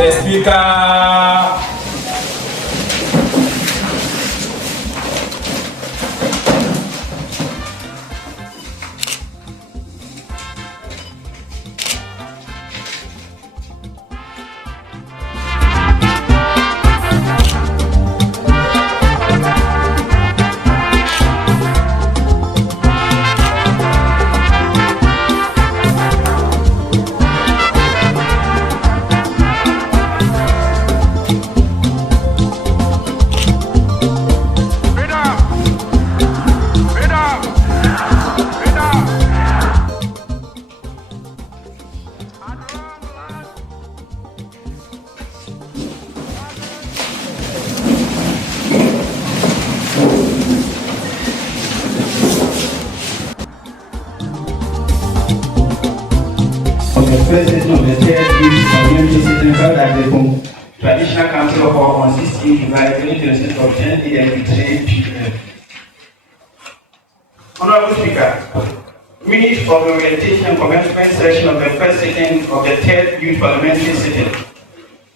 the Speaker. The first session of the third youth community session held at the Traditional Council Hall on 16 July 2026 from 10 a.m. to 3 p.m. Honorable Speaker, minutes of the orientation and commencement session of the first sitting of the third youth parliamentary sitting,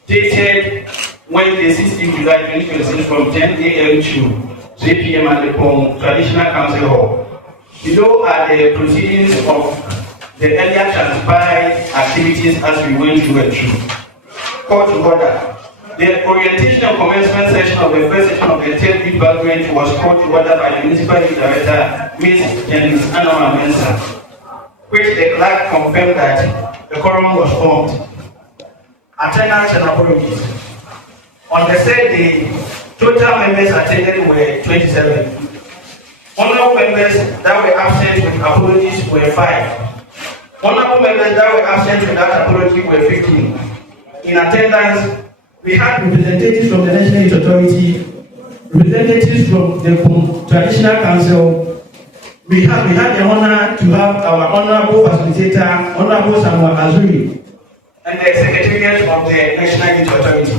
dated Wednesday 16 July 2026 from 10 a.m. to 3 p.m. at the Traditional Council Hall. Below are the proceedings of the earlier transpired activities as we went through and through. Call to order. The orientation and commencement session of the first session of the third youth parliament was called to order by the Municipal Youth Director, Ms. Janice Anama Mensah, which the clerk confirmed that the quorum was formed. Attendance and apologies. On the third day, total members attended were 27. Honorable members that were absent with apologies were 5. Honorable members that were absent without apology were 15. In attendance, we had representatives from the National Youth Authority, representatives from the Traditional Council. We had the honor to have our honorable facilitator, Honorable Samuel Azuri, and the Secretariat of the National Youth Authority.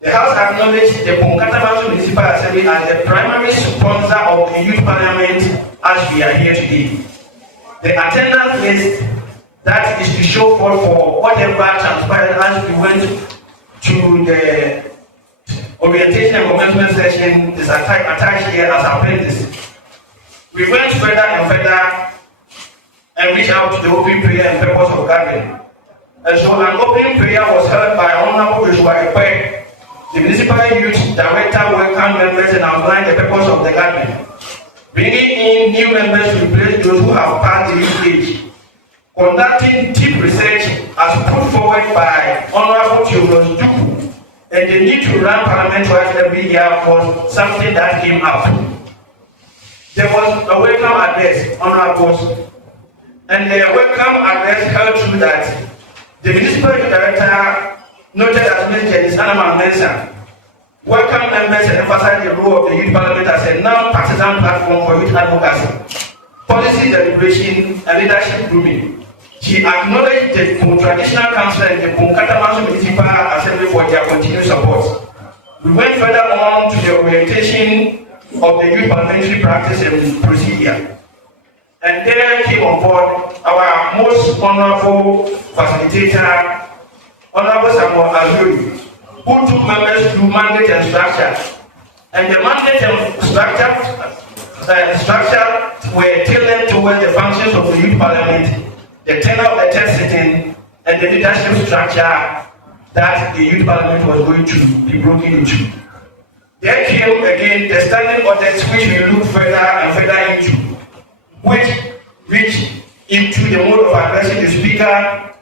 The House acknowledged the KATAMANSO Municipal Assembly as the primary sponsor of the Youth Parliament as we are here today. The attendance list that is to show for whatever transpired as we went to the orientation and commencement session is attached here as appendix. We went further and further and reached out to the open prayer and purpose of gathering. And so an open prayer was held by Honorable Joshua Ekwe, the Municipal Youth Director, welcome members and outlined the purpose of the gathering. Bringing in new members to replace those who have passed the youth age. Conducting deep research as put forward by Honorable Theophilus Duku, and the need to run parliament twice every year was something that came up. There was a welcome address, Honorables, and the welcome address held true that the Municipal Director noted as Ms. Janice Anama Mensah welcome members and emphasize the role of the Youth Parliament as a non-partisan platform for youth advocacy, policy deliberation, and leadership grooming. She acknowledged the Traditional Council and the KATAMANSO Municipal Assembly for their continued support. We went further on to the orientation of the youth parliamentary practice and procedure. And there came on board our most honorable facilitator, Honorable Samuel Azuri, who took members through mandate and structure. And the mandate and structure were tailored towards the functions of the youth parliament, the tenor of the third sitting, and the leadership structure that the youth parliament was going to be broken into. There came again the standing orders which we look further and further into, which reached into the mode of addressing the speaker,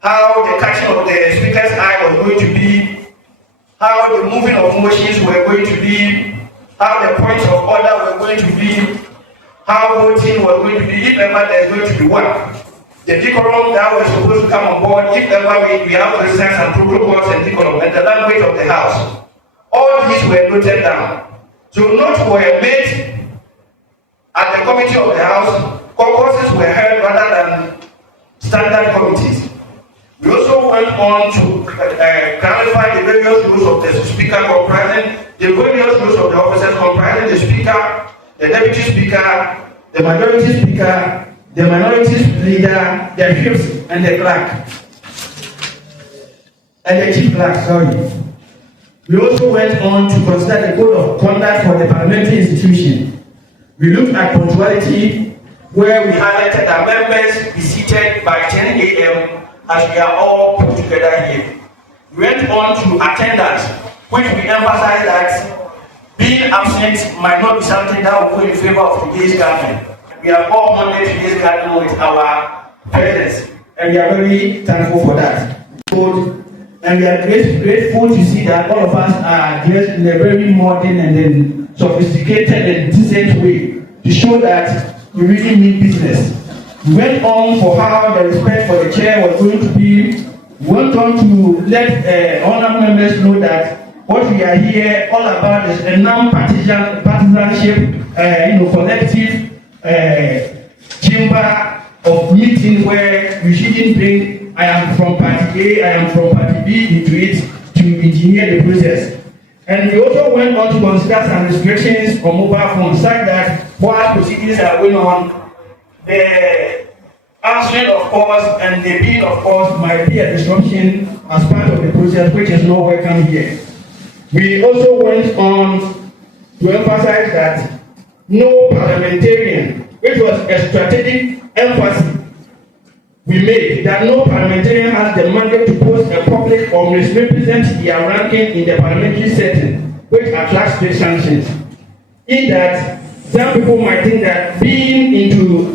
how the catching of the speaker's eye was going to be, how the moving of motions were going to be, how the points of order were going to be, how voting was going to be, if ever there's going to be one. The decorum that was supposed to come on board, if ever we have precedents and protocols and decorum, and the language of the House. All these were noted down. So notes were made at the committee of the House. Caucuses were held rather than standard committees. We also went on to clarify the various rules of the speaker comprising the various rules of the officers comprising the speaker, the deputy speaker, the majority speaker, the minority leader, the whips, and the clerk. and the chief clerk, sorry. We also went on to consider the code of conduct for the parliamentary institution. We looked at punctuality, where we highlighted that members be seated by 10 a.m. as we are all put together here. We went on to attendance, which we emphasized that being absent might not be something that will go in favor of today's government. We have all monitored today's government with our presence, and we are very thankful for that. And we are grateful to see that all of us are dressed in a very modern and then sophisticated and decent way to show that we really mean business. We went on for how the respect for the chair was going to be. We went on to let honorable members know that what we are here all about is a non-partisanship, collective chamber of meeting where you shouldn't bring I am from party A, I am from party B into it to engineer the process. And we also went on to consider some restrictions on mobile phones, such that while proceedings are going on, the answering of calls and the being of calls might be a disruption as part of the process, which is not welcome here. We also went on to emphasize that no parliamentarian, which was a strategic emphasis we made, that no parliamentarian has the mandate to post a public or misrepresent their ranking in the parliamentary setting, which attracts state sanctions. In that, some people might think that being into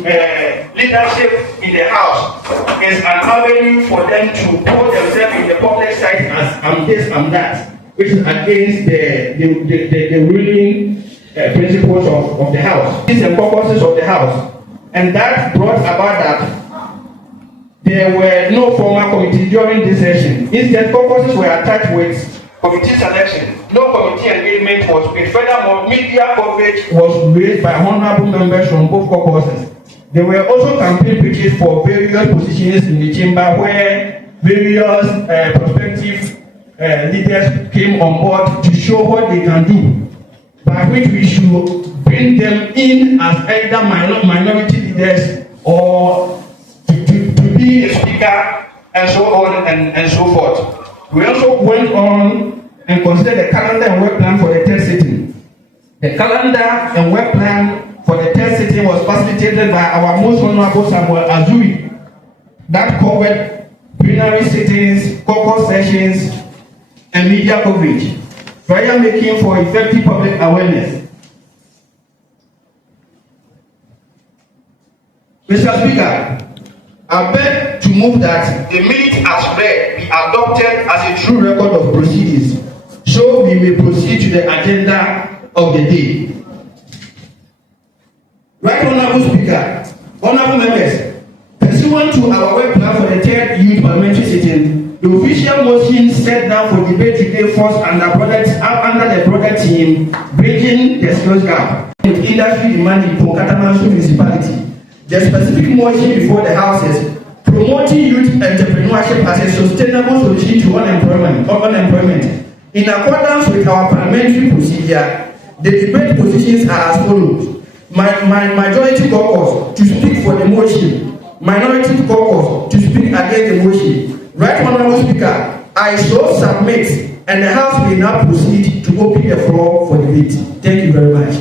leadership in the house is an avenue for them to put themselves in the public site as I'm this, I'm that, which is against the ruling principles of the house. These are the purposes of the house. And that brought about that there were no formal committee during this session. Instead, caucuses were attached with committee selection. No committee engagement was made. Furthermore, media coverage was raised by honorable members from both caucuses. There were also campaign pitches for various positions in the chamber where various prospective leaders came on board to show what they can do, by which we should bring them in as either minority leaders or to be a speaker and so on and so forth. We also went on and considered the calendar and work plan for the third sitting. The calendar and work plan for the third sitting was facilitated by our most honorable Samuel Azuri. That covered plenary sittings, caucus sessions, and media coverage, prior making for effective public awareness. Mr. Speaker, I beg to move that the minute as read be adopted as a true record of proceedings, so we may proceed to the agenda of the day. Right Honourable Speaker, Honourable Members, pursuant to our work plan for the third youth parliamentary sitting, the official motion set down for debate today falls under the broader theme, bridging the skills gap with industry demand for KATAMANSO municipality. The specific motion before the House is promoting youth entrepreneurship as a sustainable solution to unemployment. In accordance with our parliamentary procedure, the debate positions are as follows. Majority caucus to speak for the motion, minority caucus to speak against the motion. Right Honourable Speaker, I so submit, and the House will now proceed to open the floor for debate. Thank you very much.